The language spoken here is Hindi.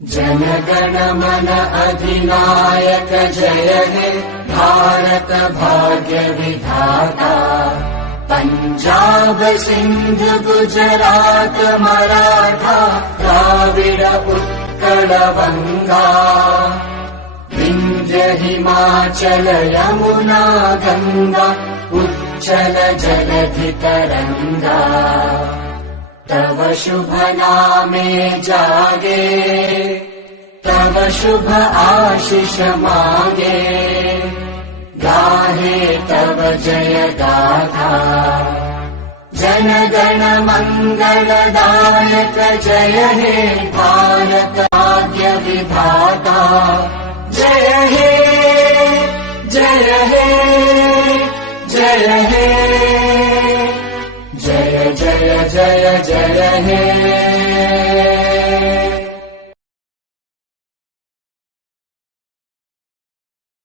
जनगण मन अधिनायक जय हे भारत भाग्य विधाता। पंजाब सिंध गुजरात मराठा द्राविड उत्कल बंगा। विंध्य हिमाचल यमुना गंगा उच्चल जलधि तरंगा। तव शुभ नामे जागे तव शुभ आशीष मागे। गाहे तव जय गाथा जनगण मंगलदायक जय हे भारत भाग्य विधाता। जय हे जय हे जय हे जय जय जय जय हे।